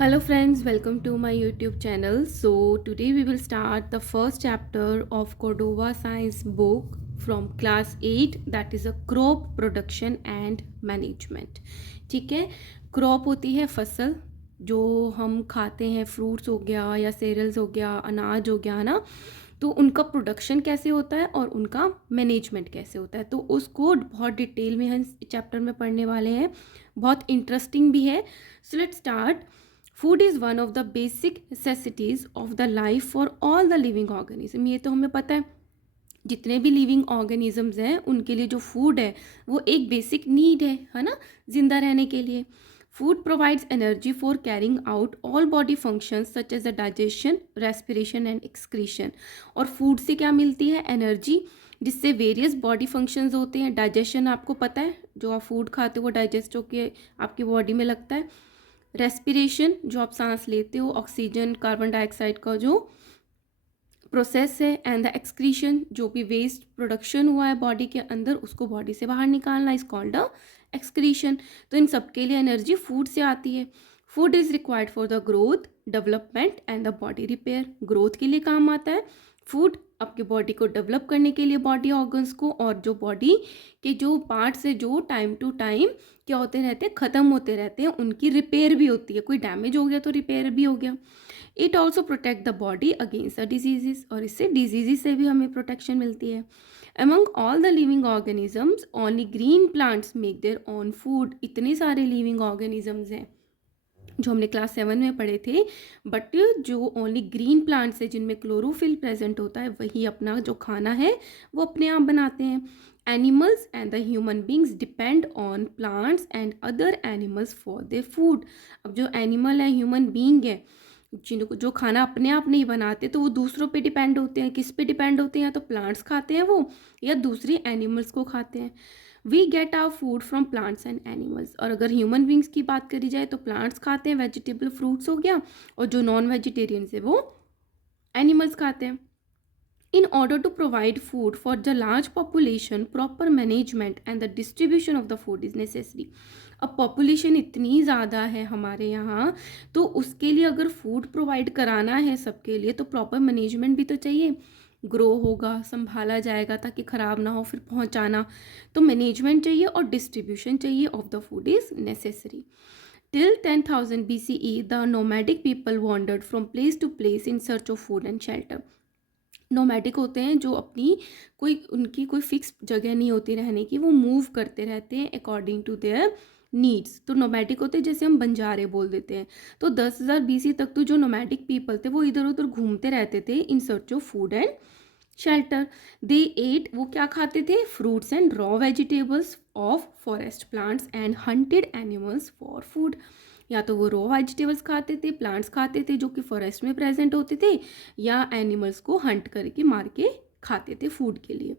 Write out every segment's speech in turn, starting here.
Hello friends, welcome to my YouTube channel. So today we will start the first chapter of Cordova Science book from class 8, that is a crop production and management. ठीक है, crop होती है फसल जो हम खाते हैं, fruits हो गया या सेरियल्स हो गया, अनाज हो गया ना, तो उनका प्रोडक्शन कैसे होता है और उनका मैनेजमेंट कैसे होता है, तो उसको बहुत डिटेल में हम चैप्टर में पढ़ने वाले हैं. बहुत इंटरेस्टिंग भी है. So let's start. Food is one of the basic necessities of the life for all the living organism. ये तो हमें पता है, जितने भी लिविंग ऑर्गेनिजम्स हैं उनके लिए जो फूड है वो एक बेसिक नीड है ना, जिंदा रहने के लिए. Food provides energy for carrying out all body functions such as the digestion, respiration and excretion. और फूड से क्या मिलती है? एनर्जी, जिससे वेरियस बॉडी फंक्शंस होते हैं. डाइजेशन आपको पता है, जो आप फूड खाते हो वो डाइजेस्ट होकर आपकी बॉडी में लगता है. रेस्पिरेशन, जो आप सांस लेते हो, ऑक्सीजन कार्बन डाइऑक्साइड का जो प्रोसेस है. एंड द एक्सक्रीशन, जो भी वेस्ट प्रोडक्शन हुआ है बॉडी के अंदर उसको बॉडी से बाहर निकालना, इज कॉल्ड अ एक्सक्रीशन. तो इन सब के लिए एनर्जी फूड से आती है. Food is required for the growth, development and the body repair. Growth के लिए काम आता है फूड, आपके बॉडी को डेवलप करने के लिए, बॉडी ऑर्गन्स को, और जो बॉडी के जो पार्ट्स है जो टाइम टू टाइम क्या होते रहते हैं, ख़त्म होते रहते हैं, उनकी रिपेयर भी होती है. कोई डैमेज हो गया तो रिपेयर भी हो गया. It also protect the body against the diseases, और इससे डिजीजेस से भी हमें प्रोटेक्शन मिलती है. Among all the living organisms only green plants make their own food. इतने सारे लिविंग ऑर्गेनिजम्स हैं जो हमने क्लास 7 में पढ़े थे, बट जो ओनली ग्रीन प्लांट्स है जिनमें क्लोरोफिल प्रेजेंट होता है वही अपना जो खाना है वो अपने आप बनाते हैं. Animals and the human beings depend on plants and other animals for their food. अब जो एनिमल है, ह्यूमन बींग है, जिनको जो खाना अपने आप नहीं बनाते तो वो दूसरों पे डिपेंड होते हैं. किस पे डिपेंड होते हैं? या तो प्लांट्स खाते हैं वो, या दूसरे एनिमल्स को खाते हैं. We get our food from plants and animals. और अगर ह्यूमन बींग्स की बात करी जाए तो प्लांट्स खाते हैं, वेजिटेबल फ्रूट्स हो गया, और जो नॉन वेजिटेरियंस है वो एनिमल्स खाते हैं. In order to provide food for the large population, proper management and the distribution of the food is necessary. अब पॉपुलेशन इतनी ज़्यादा है हमारे यहाँ, तो उसके लिए अगर फूड प्रोवाइड कराना है सबके लिए तो प्रॉपर मैनेजमेंट भी तो चाहिए. ग्रो होगा, संभाला जाएगा ताकि ख़राब ना हो, फिर पहुँचाना, तो मैनेजमेंट चाहिए और डिस्ट्रीब्यूशन चाहिए of the food is necessary. Till 10,000 BCE, the nomadic people wandered from place to place in search of food and shelter. Nomadic होते हैं जो अपनी उनकी कोई फिक्स जगह नहीं होती रहने की, वो मूव करते रहते हैं अकॉर्डिंग टू देयर नीड्स. तो नोमैडिक होते हैं, जैसे हम बंजारे बोल देते हैं. तो 10,000 BC तक तो जो नोमैडिक पीपल थे वो इधर उधर घूमते रहते थे in search of food and shelter. They ate, वो क्या खाते थे? Fruits and raw vegetables of forest plants and hunted animals for food. या तो वो रॉ वेजिटेबल्स खाते थे, प्लांट्स खाते थे जो कि फॉरेस्ट में प्रेजेंट होते थे, या एनिमल्स को हंट करके मार के खाते थे फूड के लिए.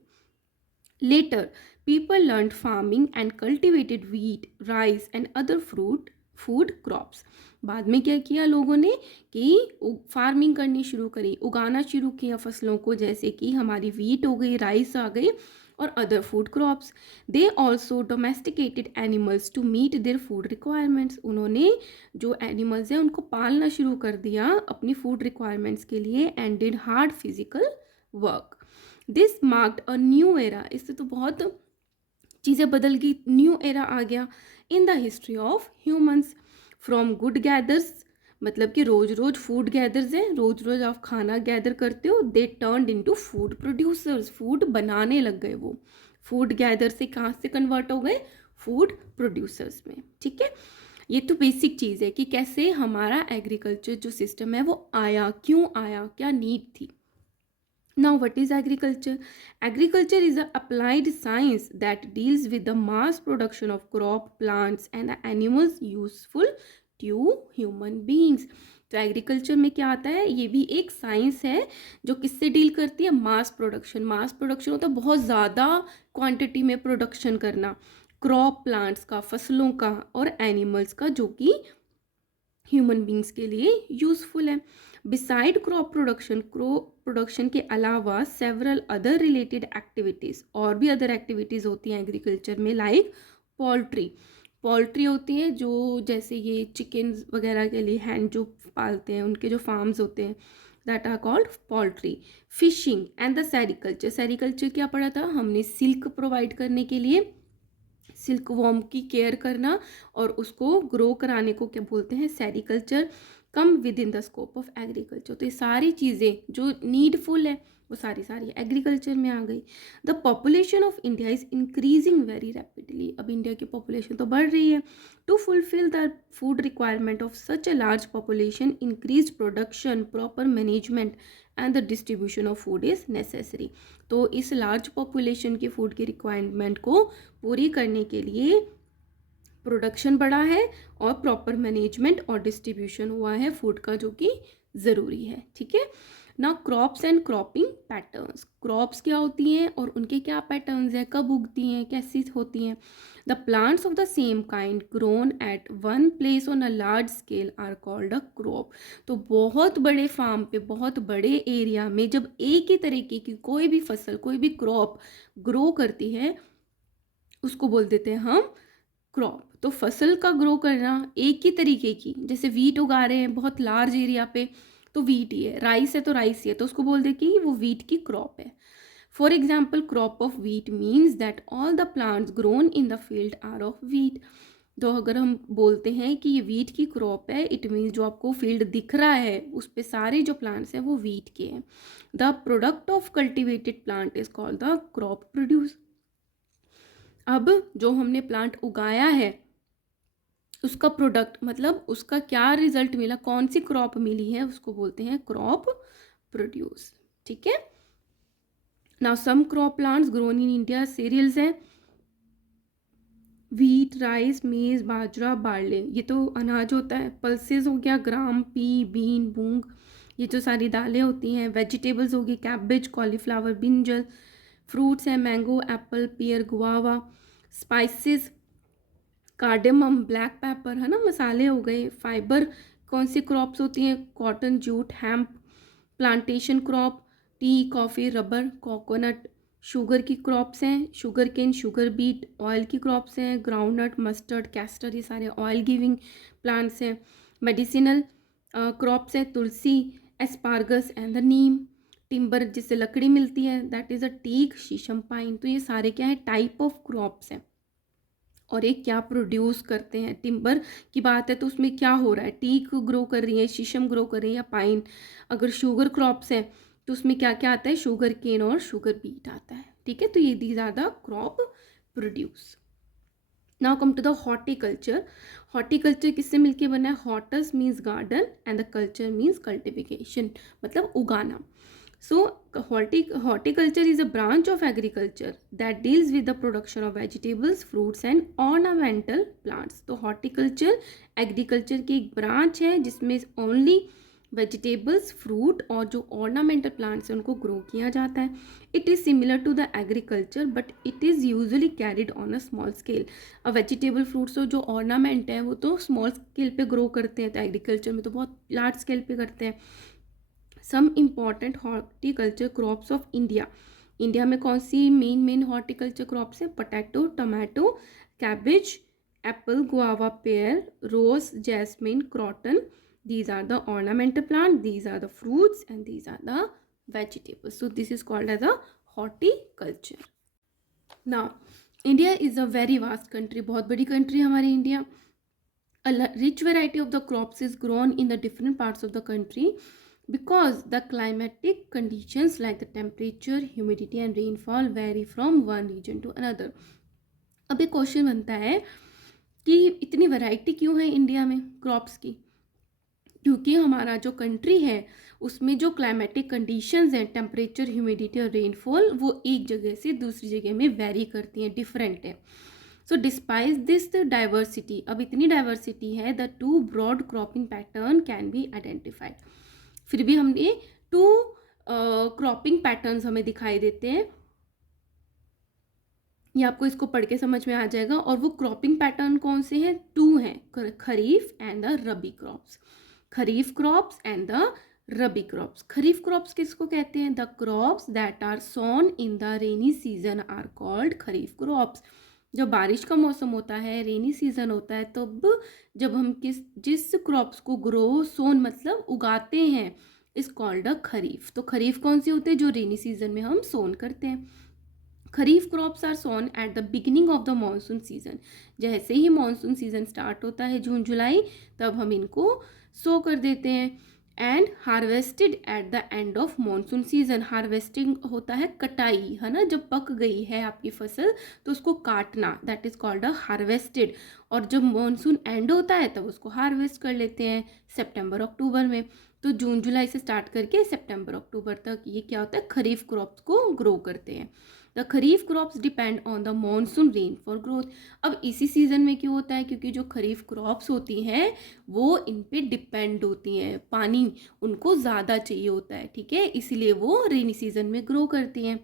Later people learn farming and cultivated wheat, rice and other food crops. बाद में क्या किया लोगों ने कि फार्मिंग करनी शुरू करी, उगाना शुरू किया फसलों को, जैसे कि हमारी व्हीट हो गई, राइस आ गई, और other food crops. They also domesticated animals to meet their food requirements. उन्होंने जो एनिमल्स हैं उनको पालना शुरू कर दिया अपनी फूड रिक्वायरमेंट्स के लिए. And did hard physical work. This marked a new era. इससे तो बहुत चीज़ें बदल गई, न्यू एरा आ गया in the history of humans. From good gathers, मतलब कि रोज रोज फूड गैदर्स हैं, रोज रोज आप खाना गैदर करते हो. दे turned into food producers. Food बनाने लग गए वो. फूड गैदर से कहाँ से कन्वर्ट हो गए? फूड प्रोड्यूसर्स में. ठीक है, ये तो बेसिक चीज़ है कि कैसे हमारा एग्रीकल्चर जो सिस्टम है वो आया, क्यों आया, क्या नीड थी. Now, what is agriculture? Agriculture is an applied science that deals with the mass production of crop, plants and animals useful to human beings. तो एग्रीकल्चर में क्या आता है? ये भी एक साइंस है जो किससे डील करती है? Mass production. मास प्रोडक्शन होता है बहुत ज़्यादा क्वांटिटी में प्रोडक्शन करना, क्रॉप प्लांट्स का, फसलों का और एनिमल्स का, जो कि ह्यूमन बींग्स के लिए यूजफुल है. बिसाइड क्रॉप प्रोडक्शन के अलावा सेवरल अदर रिलेटेड एक्टिविटीज़, और भी अदर एक्टिविटीज़ होती हैं एग्रीकल्चर में, लाइक पोल्ट्री. पोल्ट्री होती है, जो जैसे ये चिकन्स वगैरह के लिए हैंड जो पालते हैं, उनके जो फार्म्स होते हैं, that are called poultry. Fishing and the sericulture. Sericulture क्या पढ़ा था हमने? सिल्क प्रोवाइड करने के लिए, सिल्क वॉर्म की केयर करना और उसको ग्रो कराने को क्या बोलते हैं? Sericulture. Come with in the scope of agriculture. तो ये सारी चीज़ें जो नीडफुल है वो सारी सारी एग्रीकल्चर में आ गई. The population of India is increasing very rapidly. अब इंडिया की पॉपुलेशन तो बढ़ रही है. To fulfil the food requirement of such a large population, increase production, proper management and the distribution of food is necessary. तो इस large population के food की रिक्वायरमेंट को पूरी करने के लिए प्रोडक्शन बढ़ा है और प्रॉपर मैनेजमेंट और डिस्ट्रीब्यूशन हुआ है फूड का, जो कि ज़रूरी है. ठीक है ना. Crops and cropping patterns. Crops क्या होती हैं और उनके क्या पैटर्न्स हैं, कब उगती हैं, कैसी होती हैं? The plants of the same kind grown at one place on a large scale are called a crop. तो बहुत बड़े फार्म पे, बहुत बड़े एरिया में जब एक ही तरीके की कोई भी फसल, कोई भी क्रॉप ग्रो करती है, उसको बोल देते हैं हम क्रॉप. तो फसल का ग्रो करना एक ही तरीके की, जैसे वीट उगा रहे हैं बहुत लार्ज एरिया पे, तो वीट ही है. राइस है तो राइस ही है, तो उसको बोल दे कि वो वीट की क्रॉप है. For example, crop of wheat means that all the plants grown in the field are of wheat. तो अगर हम बोलते हैं कि ये वीट की क्रॉप है, इट मीन्स जो आपको फील्ड दिख रहा है उस पे सारे जो प्लांट्स हैं वो वीट के हैं. The product of cultivated plant is called the crop produce. अब जो हमने प्लांट उगाया है उसका प्रोडक्ट, मतलब उसका क्या रिजल्ट मिला, कौन सी क्रॉप मिली है, उसको बोलते हैं क्रॉप प्रोड्यूस. ठीक है. Now some crop plants grown in India cereals हैं. Wheat, rice, maize, bajra, barley, ये तो अनाज होता है. पल्सेस हो गया, ग्राम, पी, बीन, मूंग, ये जो सारी दालें होती हैं. वेजिटेबल्स होगी, कैबेज, कॉलीफ्लावर, ब्रिंजल. फ्रूट्स हैं, mango, apple, pear, guava. Spices, cardamom, black pepper, है ना, मसाले हो गए. फाइबर, कौन सी क्रॉप्स होती हैं? Cotton, jute, hemp. Plantation crop, tea, coffee, rubber, coconut. Sugar की क्रॉप्स हैं, sugar cane, sugar beet. Oil की क्रॉप्स हैं, ग्राउंडनट, मस्टर्ड, कैस्टर, ये सारे ऑयल गिविंग प्लांट्स हैं. मेडिसिनल क्रॉप्स हैं, tulsi, asparagus and the neem. Timber, जिससे लकड़ी मिलती है, that is a teak, shisham, pine. तो ये सारे क्या है? टाइप ऑफ क्रॉप्स हैं. और एक क्या प्रोड्यूस करते हैं. टिम्बर की बात है तो उसमें क्या हो रहा है? टीक ग्रो कर रही है, शीशम ग्रो कर रही है, या पाइन. अगर शुगर क्रॉप्स हैं तो उसमें क्या क्या आता है? शुगर केन और शुगर बीट आता है. ठीक है. तो ये these are the crop produce. Now come to the horticulture. Horticulture किससे मिलके बना है? Hortus means garden and the culture means cultivation, मतलब उगाना. So, horticulture is a branch of agriculture that deals with the production of vegetables, fruits and ornamental plants. तो horticulture agriculture की एक branch है जिसमें only vegetables, fruit और जो ornamental plants हैं उनको grow किया जाता है. It is similar to the agriculture but it is usually carried on a small scale. अब vegetable fruits और जो ornament है वो तो small scale पे grow करते हैं, तो agriculture में तो बहुत large scale पे करते हैं. Some important horticulture crops of India. India में कौन सी मेन हॉर्टिकल्चर क्रॉप्स है? Potato, tomato, cabbage, apple, guava, pear, rose, jasmine, croton. These are the ornamental plant, these are the fruits and these are the vegetables. So this is called as a horticulture. Now India is a very vast country. बहुत बड़ी country हमारी India. A rich variety of the crops is grown in the different parts of the country because the climatic conditions like the temperature, humidity and rainfall vary from one region to another. अब एक question बनता है कि इतनी variety क्यों है India में crops की? क्योंकि हमारा जो कंट्री है उसमें जो क्लाइमेटिक कंडीशंस हैं, टेम्परेचर, ह्यूमिडिटी और रेनफॉल, वो एक जगह से दूसरी जगह में वेरी करती हैं, डिफरेंट है. सो डिस्पाइट दिस डाइवर्सिटी, अब इतनी डाइवर्सिटी है, the two broad cropping pattern can be identified. फिर भी हमने टू क्रॉपिंग पैटर्न्स हमें दिखाई देते हैं. ये आपको इसको पढ़ के समझ में आ जाएगा. और वो क्रॉपिंग पैटर्न कौन से हैं? टू हैं, kharif and the rabi crops. Kharif crops and the rabi crops. Kharif crops किसको कहते हैं? The crops that are sown in the rainy season are called kharif crops. जब बारिश का मौसम होता है, रेनी सीजन होता है, तब जब हम जिस क्रॉप्स को ग्रो सोन मतलब उगाते हैं इज कॉल्ड अ खरीफ। तो खरीफ कौन सी होते हैं? जो रेनी सीजन में हम सोन करते हैं। Kharif crops are sown at the beginning of the monsoon season. जैसे ही मानसून सीजन स्टार्ट होता है जून जुलाई, तब हम इनको सो कर देते हैं। And harvested at the end of monsoon season. Harvesting होता है कटाई, है ना, जब पक गई है आपकी फसल तो उसको काटना, that is called a harvested. और जब मानसून एंड होता है तब उसको हार्वेस्ट कर लेते हैं सितंबर अक्टूबर में। तो जून जुलाई से स्टार्ट करके सितंबर अक्टूबर तक ये क्या होता है? खरीफ क्रॉप्स को ग्रो करते हैं। The kharif crops depend on the monsoon rain for growth. अब इसी सीजन में क्यों होता है? क्योंकि जो खरीफ क्रॉप्स होती हैं वो इन पे डिपेंड होती हैं, पानी उनको ज़्यादा चाहिए होता है, ठीक है, इसीलिए वो रेनी सीजन में ग्रो करती हैं।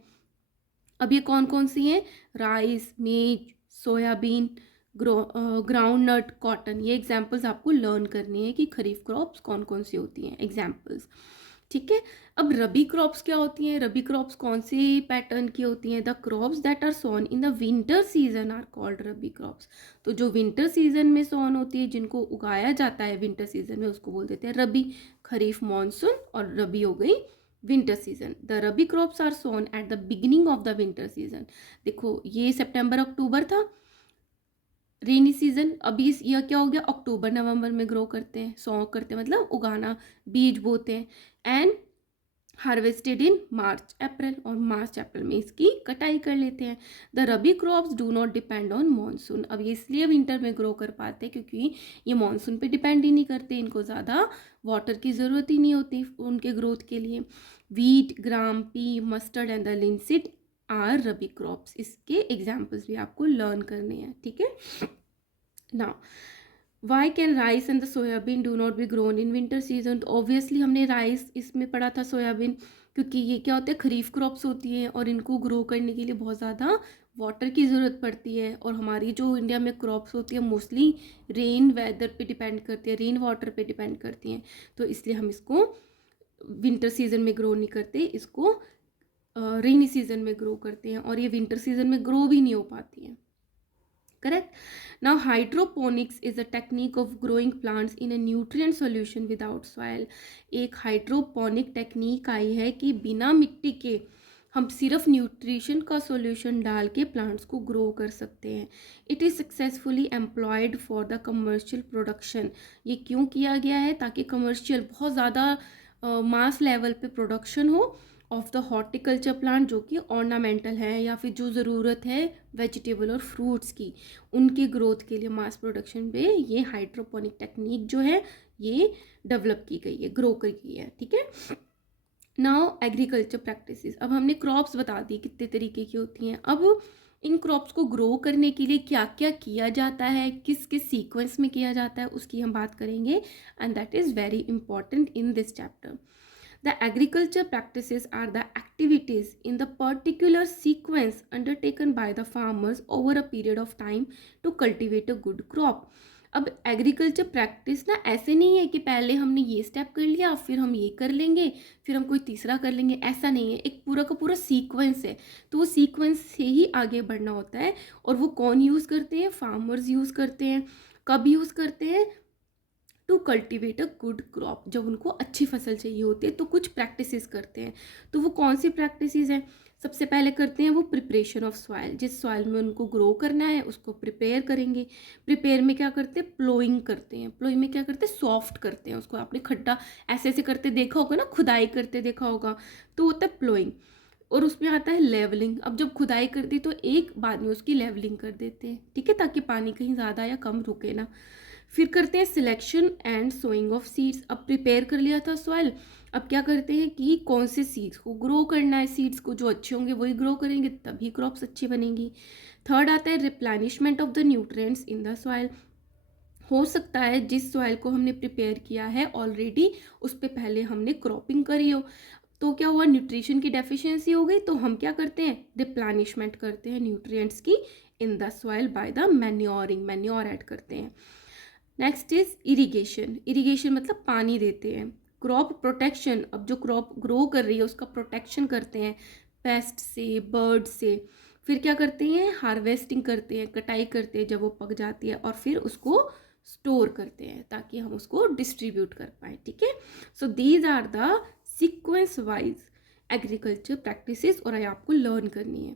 अब ये कौन कौन सी हैं? राइस, मेज, सोयाबीन, ग्राउंड नट, कॉटन। ये एग्जाम्पल्स आपको लर्न करनी है कि खरीफ क्रॉप्स कौन कौन सी होती हैं, एग्जाम्पल्स, ठीक है। अब रबी क्रॉप्स क्या होती हैं? रबी क्रॉप्स कौन सी पैटर्न की होती हैं? The crops that are sown in the winter season are called rabi crops. तो जो विंटर सीजन में सोन होती है, जिनको उगाया जाता है विंटर सीजन में, उसको बोल देते हैं रबी। खरीफ मानसून और रबी हो गई winter season. The rabi crops are sown at the beginning of the winter season. देखो ये सितंबर अक्टूबर था रेनी सीजन। अभी इस ईयर क्या हो गया? अक्टूबर नवंबर में ग्रो करते हैं, सो करते हैं मतलब उगाना, बीज बोते हैं। एंड हार्वेस्टेड इन मार्च अप्रैल, और मार्च अप्रैल में इसकी कटाई कर लेते हैं। The rabi crops do not depend on monsoon. अब ये इसलिए विंटर में ग्रो कर पाते क्योंकि ये मानसून पे डिपेंड ही नहीं करते, इनको ज़्यादा वाटर की ज़रूरत ही नहीं होती उनके ग्रोथ के लिए। Wheat, gram, pea, mustard and the linseed are rabi crops. इसके एग्जाम्पल्स भी आपको लर्न करने हैं, ठीक है। Now why can rice and the soybean do not be grown in winter season? तो ऑब्वियसली हमने राइस इसमें पढ़ा था, सोयाबीन, क्योंकि ये क्या होते हैं? खरीफ क्रॉप्स होती हैं और इनको ग्रो करने के लिए बहुत ज़्यादा वाटर की ज़रूरत पड़ती है। और हमारी जो इंडिया में क्रॉप्स होती है मोस्टली रेन वेदर पे डिपेंड करती है, रेन वाटर पे डिपेंड करती हैं। तो इसलिए हम इसको विंटर सीजन में ग्रो नहीं करते, इसको रेनी सीजन में ग्रो करते हैं, और ये विंटर सीजन में ग्रो भी नहीं हो पाती हैं। Correct. Now hydroponics is a technique of growing plants in a nutrient solution without soil. एक हाइड्रोपोनिक टेक्निक आई है कि बिना मिट्टी के हम सिर्फ न्यूट्रिशन का सॉल्यूशन डाल के प्लांट्स को ग्रो कर सकते हैं। It is successfully employed for the commercial production. ये क्यों किया गया है? ताकि कमर्शियल बहुत ज़्यादा मास लेवल पे प्रोडक्शन हो ऑफ द हॉर्टिकल्चर प्लांट, जो कि ऑर्नामेंटल है या फिर जो ज़रूरत है वेजिटेबल और फ्रूट्स की, उनकी ग्रोथ के लिए मास प्रोडक्शन पे ये हाइड्रोपोनिक टेक्निक जो है ये डेवलप की गई है, ग्रो की गई है, ठीक है। Now agriculture practices. अब हमने क्रॉप्स बता दी कितने तरीके की होती हैं। अब इन क्रॉप्स को ग्रो करने के लिए क्या क्या किया जाता है, किस किस सीक्वेंस में किया जाता है, उसकी हम बात करेंगे, and that is very important in this chapter. The agriculture practices are the activities in the particular sequence undertaken by the farmers over a period of time to cultivate a good crop. अब agriculture practice ना ऐसे नहीं है कि पहले हमने ये step कर लिया फिर हम ये कर लेंगे फिर हम कोई तीसरा कर लेंगे, ऐसा नहीं है। एक पूरा का पूरा सीक्वेंस है, तो वो सीक्वेंस से ही आगे बढ़ना होता है। और वो कौन यूज़ करते हैं? फार्मर्स यूज़ करते हैं। कब यूज़ करते हैं? To cultivate a good crop. जब उनको अच्छी फसल चाहिए होती है तो कुछ प्रैक्टिसेस करते हैं। तो वो कौन सी प्रैक्टिसेस हैं? सबसे पहले करते हैं वो प्रिपरेशन ऑफ सॉइल। जिस सॉइल में उनको ग्रो करना है उसको प्रिपेयर करेंगे। प्रिपेयर में क्या करते हैं? प्लोइंग करते हैं। प्लोइंग में क्या करते हैं? सॉफ्ट करते हैं उसको। आपने खड्डा ऐसे ऐसे करते देखा होगा ना, खुदाई करते देखा होगा, तो होता है प्लोइंग। और उसमें आता है लेवलिंग। अब जब खुदाई कर दी तो एक बाद में उसकी लेवलिंग कर देते हैं, ठीक है, ताकि पानी कहीं ज़्यादा या कम रुके ना। फिर करते हैं selection and sowing of seeds. अब प्रिपेयर कर लिया था सॉइल, अब क्या करते हैं कि कौन से सीड्स को ग्रो करना है। सीड्स को जो अच्छे होंगे वही ग्रो करेंगे, तभी क्रॉप्स अच्छी बनेंगी। थर्ड आता है replenishment of the nutrients in the soil. हो सकता है जिस सॉइल को हमने प्रिपेयर किया है ऑलरेडी उस पर पहले हमने क्रॉपिंग करी हो, तो क्या हुआ? न्यूट्रिशन की डेफिशिएंसी हो गई, तो हम क्या करते हैं? रिप्लेनिशमेंट करते हैं न्यूट्रिएंट्स की इन the soil by the manuring, manure add करते हैं। Next is irrigation. इरिगेशन मतलब पानी देते हैं। क्रॉप प्रोटेक्शन, अब जो क्रॉप ग्रो कर रही है उसका प्रोटेक्शन करते हैं पेस्ट से, बर्ड से। फिर क्या करते हैं, हार्वेस्टिंग करते हैं, कटाई करते हैं जब वो पक जाती है, और फिर उसको स्टोर करते हैं ताकि हम उसको डिस्ट्रीब्यूट कर पाए, ठीक है। So these are the sequence wise agriculture practices, और ये आपको लर्न करनी है।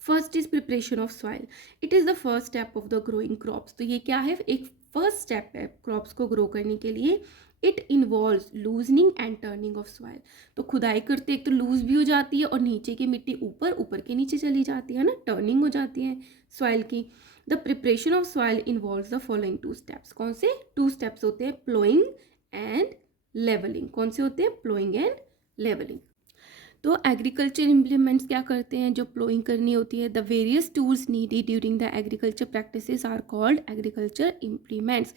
First is preparation of soil, it is the first step of the growing crops. तो ये क्या है, एक फर्स्ट स्टेप है क्रॉप्स को ग्रो करने के लिए। It involves loosening and turning of soil. तो खुदाई करते एक तो लूज भी हो जाती है और नीचे की मिट्टी ऊपर ऊपर के नीचे चली जाती है ना, टर्निंग हो जाती है सॉइल की। The preparation of soil involves the following 2 steps. कौन से 2 स्टेप्स होते हैं, प्लोइंग एंड लेवलिंग। कौन से होते हैं, प्लोइंग एंड लेवलिंग। तो एग्रीकल्चर इम्प्लीमेंट्स क्या करते हैं, जो प्लोइंग करनी होती है, the various tools needed during the agriculture practices are called agriculture implements.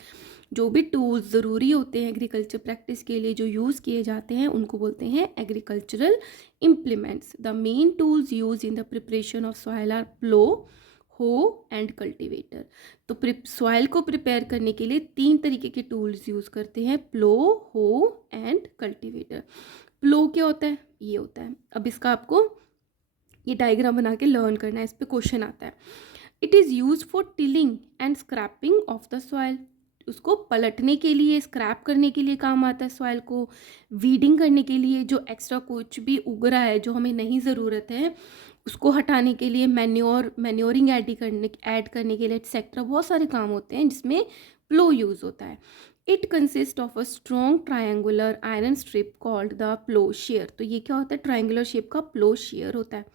जो भी टूल्स ज़रूरी होते हैं एग्रीकल्चर प्रैक्टिस के लिए, जो यूज़ किए जाते हैं, उनको बोलते हैं agricultural implements. The main tools use in the preparation of soil are plough, hoe and cultivator. तो सॉइल को प्रिपेयर करने के लिए 3 तरीके के टूल्स यूज़ करते हैं, प्लो, हो एंड कल्टीवेटर। प्लो क्या होता है, ये होता है। अब इसका आपको ये डायग्राम बना के लर्न करना है, इस पे क्वेश्चन आता है। It is use for tilling and scraping of the soil. उसको पलटने के लिए, स्क्रैप करने के लिए काम आता है सॉइल को। वीडिंग करने के लिए, जो एक्स्ट्रा कुछ भी उग रहा है जो हमें नहीं ज़रूरत है उसको हटाने के लिए, मैन्योरिंग ऐड करने के लिए, एक्सेट्रा बहुत सारे काम होते हैं जिसमें प्लो यूज़ होता है। It consist of a strong triangular iron strip called the ploughshare. तो ये क्या होता है, ट्रायंगुलर शेप का प्लो शेयर होता है।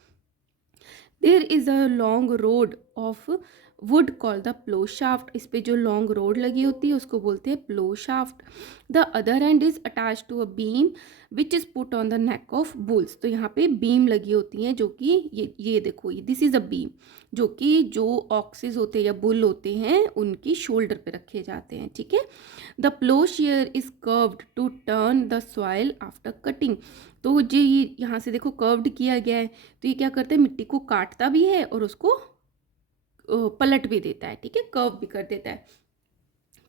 There is a long rod of wood called the plough shaft. इस पे जो लॉन्ग रोड लगी होती है उसको बोलते हैं plough shaft. The other end is attach to a beam which is put on the neck of bulls. तो यहाँ पे बीम लगी होती हैं जो कि ये देखो, दिस इज़ अ बीम, जो कि जो ऑक्सेस होते हैं या बुल होते हैं उनकी शोल्डर पे रखे जाते हैं, ठीक है। The ploughshare is curved to turn the soil after cutting. तो जो ये यहाँ से देखो कर्व्ड किया गया है, तो ये क्या करता है, मिट्टी को काटता भी है और उसको पलट भी देता है, ठीक है, कर्व भी कर देता है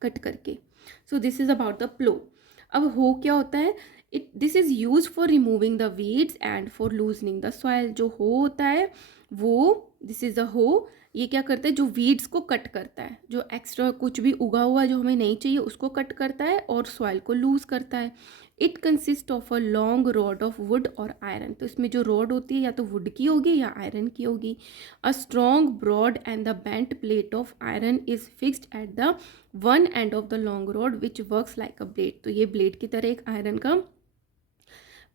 कट करके। So this is about the plough. अब हो क्या होता है, this is use for removing the weeds and for loosening the soil. जो हो होता है वो, दिस इज द हो, ये क्या करता है, जो वीड्स को कट करता है, जो एक्स्ट्रा कुछ भी उगा हुआ जो हमें नहीं चाहिए उसको कट करता है और सॉइल को लूज करता है। It consist of a long rod of would और आयरन। तो इसमें जो रॉड होती है या तो वुड की होगी या आयरन की होगी। A strong broad and the bent plate of iron is fixed at the one end of the long rod which works like a blade. तो ये ब्लेड की तरह एक आयरन का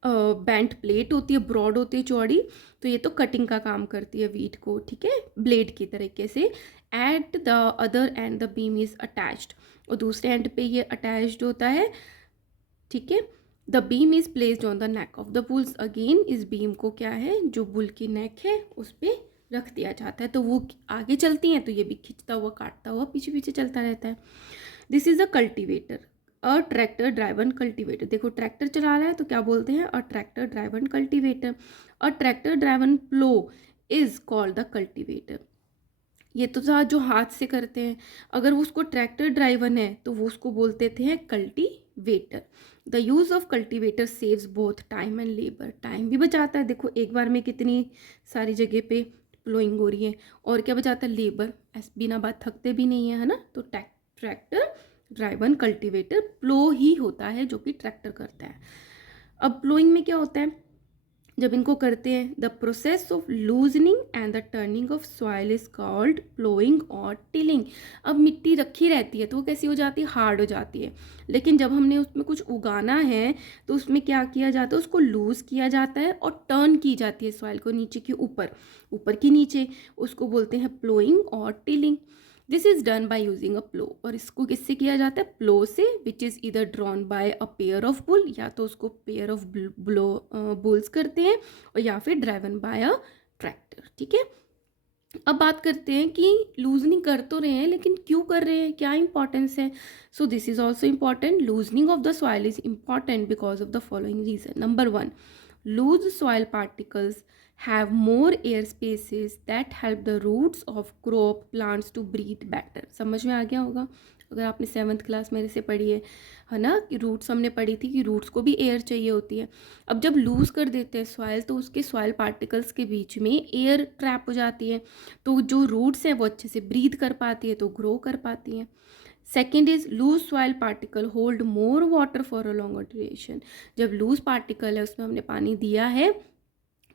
बेंट प्लेट होती है, ब्रॉड होती है, चौड़ी। तो ये तो कटिंग का काम करती है वीट को, ठीक है, ब्लेड की तरीके से। At the other and the beam is attached, और दूसरे एंड पे ये अटैच्ड होता है, ठीक है। The beam is placed on the neck of the bulls. Again इस बीम को क्या है, जो बुल की नेक है उस पर रख दिया जाता है, तो वो आगे चलती हैं तो ये भी खींचता हुआ काटता हुआ पीछे पीछे चलता रहता है। This is a cultivator, a tractor driven cultivator. देखो ट्रैक्टर चला रहा है तो क्या बोलते हैं, a tractor driven cultivator. A tractor driven plough is called the cultivator. ये तो था जो हाथ से करते हैं, अगर वो उसको ट्रैक्टर ड्राइवन है तो वो उसको बोलते थे cultivator. The use of cultivator saves both time and labour. Time भी बचाता है, देखो एक बार में कितनी सारी जगह पे प्लोइंग हो रही है, और क्या बचाता है, लेबर, बिना बात थकते भी नहीं है ना। तो ट्रैक्टर ड्राइवन कल्टीवेटर प्लो ही होता है जो कि ट्रैक्टर करता है। अब प्लोइंग में क्या होता है, जब इनको करते हैं, the process of loosening and the turning of soil is called ploughing और टिलिंग। अब मिट्टी रखी रहती है तो वो कैसी हो जाती है, हार्ड हो जाती है, लेकिन जब हमने उसमें कुछ उगाना है तो उसमें क्या किया जाता है, उसको लूज किया जाता है और टर्न की जाती है सॉइल को, नीचे की ऊपर, ऊपर की नीचे, उसको बोलते हैं प्लोइंग और tilling. This is done by using a plough, और इसको किससे किया जाता है, प्लो से, विच इज़ इधर drawn by a pair of bull, या तो उसको पेयर ऑफ बुल्स करते हैं, और या फिर ड्राइवन बाय अ ट्रैक्टर, ठीक है। अब बात करते हैं कि लूजनिंग कर तो रहे हैं लेकिन क्यों कर रहे हैं, क्या इंपॉर्टेंस है। So this is also important. Loosening of the soil is important because of the following reason. Number 1, loose soil particles have more air spaces that help the roots of crop plants to breathe better। समझ में आ गया होगा, अगर आपने 7th class मेरे से पढ़ी है ना, कि रूट्स हमने पढ़ी थी कि रूट्स को भी एयर चाहिए होती है। अब जब लूज़ कर देते हैं सॉइल तो उसके सॉइल पार्टिकल्स के बीच में एयर ट्रैप हो जाती है, तो जो रूट्स हैं वो अच्छे से ब्रीथ कर पाती है, तो ग्रो कर पाती हैं। Second is loose soil particle hold more water for a longer duration. जब लूज पार्टिकल है उसमें हमने पानी दिया है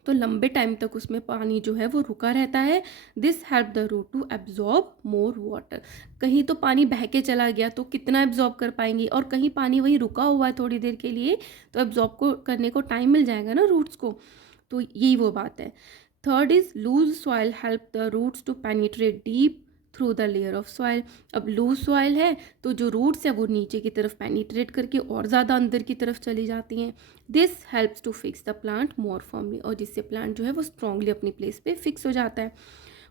तो लंबे टाइम तक उसमें पानी जो है वो रुका रहता है। This help the root to absorb more water. कहीं तो पानी बह के चला गया तो कितना एब्जॉर्ब कर पाएंगी, और कहीं पानी वहीं रुका हुआ है थोड़ी देर के लिए तो एब्जॉर्ब को करने को टाइम मिल जाएगा ना रूट्स को। तो यही वो बात है। Third is loose soil help the roots to penetrate deep through the layer of soil. अब लूज सॉइल है तो जो रूट्स है वो नीचे की तरफ पेनिट्रेट करके और ज़्यादा अंदर की तरफ चली जाती हैं। This helps to fix the plant more firmly, और जिससे प्लांट जो है वो स्ट्रांगली अपनी प्लेस पे फिक्स हो जाता है।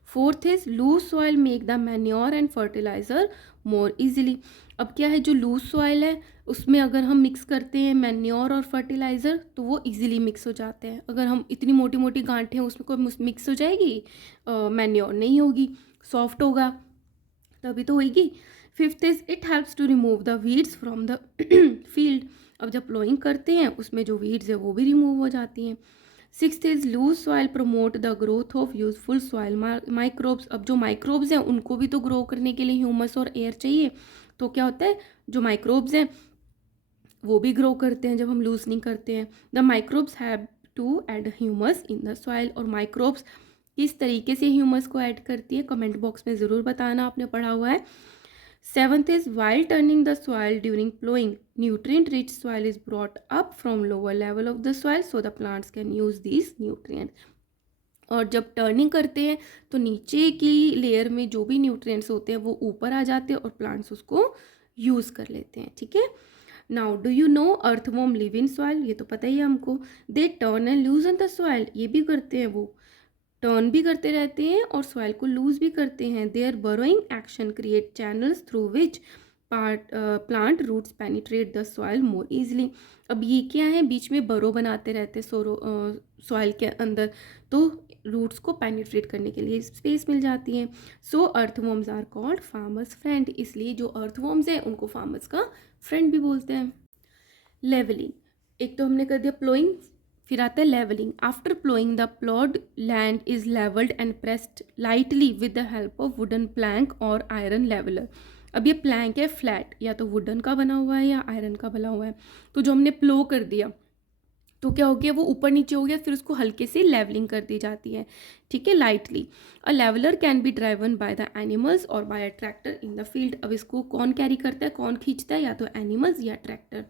Fourth is loose soil make the manure and fertiliser more easily. अब क्या है, जो लूज सॉइल है उसमें अगर हम मिक्स करते हैं मैन्योर और फर्टिलाइज़र तो वो इजीली मिक्स हो जाते हैं। अगर हम इतनी मोटी मोटी गांठें उसमें कोई मिक्स हो जाएगी, मैन्योर नहीं होगी, सॉफ्ट होगा तभी तो होगी। Fifth is it helps to remove the weeds from the field. अब जब प्लोइंग करते हैं उसमें जो वीड्स है वो भी रिमूव हो जाती हैं। Sixth is loose soil promote the growth of useful soil microbes. अब जो माइक्रोब्स हैं उनको भी तो ग्रो करने के लिए ह्यूमस और एयर चाहिए, तो क्या होता है जो माइक्रोब्स हैं वो भी ग्रो करते हैं जब हम लूज नहीं करते हैं। The microbes have to add humus in the soil. और माइक्रोब्स किस तरीके से ह्यूमस को ऐड करती है कमेंट बॉक्स में ज़रूर बताना, आपने पढ़ा हुआ है। Seventh is while turning the soil during ploughing nutrient rich soil is brought up from lower level of the soil so the plants can use these nutrient. और जब टर्निंग करते हैं तो नीचे की लेयर में जो भी न्यूट्रिएंट्स होते हैं वो ऊपर आ जाते हैं और प्लांट्स उसको यूज़ कर लेते हैं। ठीक है, now do you know earthworm live in soil, ये तो पता ही है हमको। They turn and loose in the soil, ये भी करते हैं, वो टर्न भी करते रहते हैं और सॉइल को लूज भी करते हैं। Their burrowing action create channels through which plant roots penetrate the soil more easily. अब ये क्या है, बीच में बरो बनाते रहते हैं सॉइल के अंदर, तो रूट्स को पेनिट्रेट करने के लिए स्पेस मिल जाती है। So earthworms are called farmers friend, इसलिए जो अर्थवॉर्म्स हैं उनको फार्मर्स का फ्रेंड भी बोलते हैं। लेवलिंग, एक तो हमने कर दिया प्लोइंग, फिर आता है levelling. After ploughing the ploughed land is levelled and pressed lightly with the help of wooden plank और आयरन लेवलर। अब ये प्लैंक है फ्लैट, या तो वुडन का बना हुआ है या आयरन का बना हुआ है, तो जो हमने प्लो कर दिया तो क्या हो गया, वो ऊपर नीचे हो गया, फिर उसको हल्के से लेवलिंग कर दी जाती है। ठीक है, lightly. A leveller can be driven by the animals or by a tractor in the field. अब इसको कौन कैरी करता है, कौन खींचता है, या तो एनिमल्स या tractor.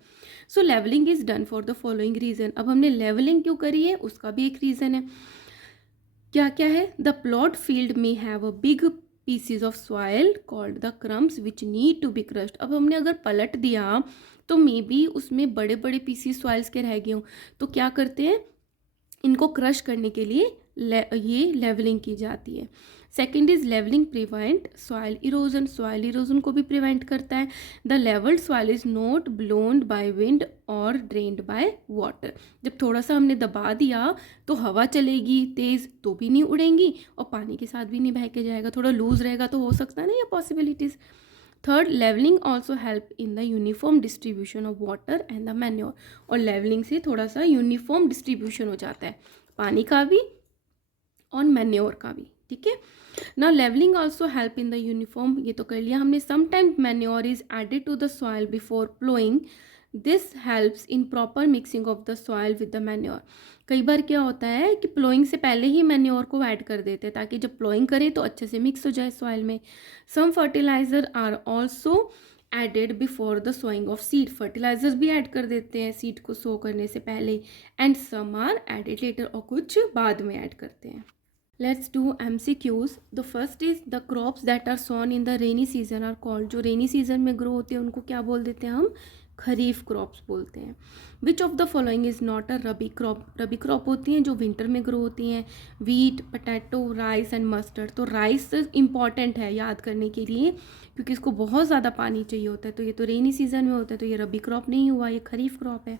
So levelling is done for the following reason. अब हमने लेवलिंग क्यों करी है उसका भी एक रीजन है। क्या क्या है, द प्लॉट फील्ड में have a big pieces of soil called the crumbs which need to be crushed. अब हमने अगर पलट दिया तो मे बी उसमें बड़े बड़े पीसीज सॉइल्स के रह गए हों, तो क्या करते हैं, इनको क्रश करने के लिए ये लेवलिंग की जाती है। Second is levelling prevent soil erosion, soil erosion को भी प्रिवेंट करता है। The levelled soil is not blown by wind or drained by water. जब थोड़ा सा हमने दबा दिया तो हवा चलेगी तेज़ तो भी नहीं उड़ेंगी और पानी के साथ भी नहीं बह के जाएगा, थोड़ा लूज रहेगा तो हो सकता है ना ये possibilities. Third, levelling also help in the uniform distribution of water and the manure. और लेवलिंग से थोड़ा सा यूनिफॉर्म डिस्ट्रीब्यूशन हो जाता है पानी का भी और मैन्योर का भी। ठीक है, ना levelling also help in the uniform, ये तो कर लिया हमने। Sometimes manure is added to the soil before ploughing, this helps in proper mixing of the soil with the manure. कई बार क्या होता है कि प्लोइंग से पहले ही मैन्योर को ऐड कर देते हैं ताकि जब प्लोइंग करें तो अच्छे से मिक्स हो जाए सॉइल में। Some fertiliser are also added before the sowing of seed, fertilisers भी ऐड कर देते हैं सीड को सो करने से पहले। And some are added later, और कुछ बाद में ऐड करते हैं। Let's do MCQs. The first is the crops that are sown in the rainy season are called, जो रेनी सीजन में ग्रो होते हैं उनको क्या बोल देते हैं हम, खरीफ क्रॉप्स बोलते हैं। Which of the following is not a rabi crop, rabi crop होती हैं जो विंटर में ग्रो होती हैं, wheat, potato, rice and mustard. तो राइस इंपॉर्टेंट है याद करने के लिए क्योंकि इसको बहुत ज़्यादा पानी चाहिए होता है, तो ये तो रेनी सीजन में होता है, तो ये रबी क्रॉप नहीं हुआ, ये खरीफ क्रॉप है।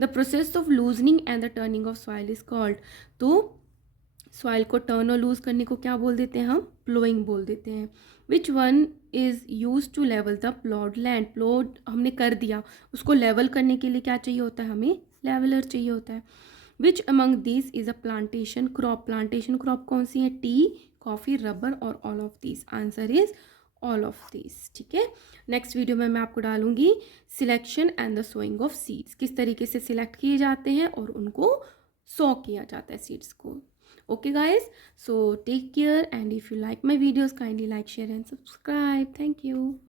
The process of loosening and the turning of soil is called, तो सॉइल को टर्न और लूज करने को क्या बोल देते हैं हम, प्लोइंग बोल देते हैं। Which one is use to level the plot land, plot हमने कर दिया, उसको लेवल करने के लिए क्या चाहिए होता है, हमें लेवलर चाहिए होता है। Which among this is a plantation crop, plantation crop कौन सी है, टी, कॉफ़ी, रबर और all of this, answer is all of this. ठीक है, नेक्स्ट वीडियो में मैं आपको डालूंगी selection and the sowing of seeds, किस तरीके से सिलेक्ट किए जाते हैं और उनको सो किया जाता है सीड्स को। Okay guys, so take care, and if you like my videos, kindly like, share and subscribe. Thank you.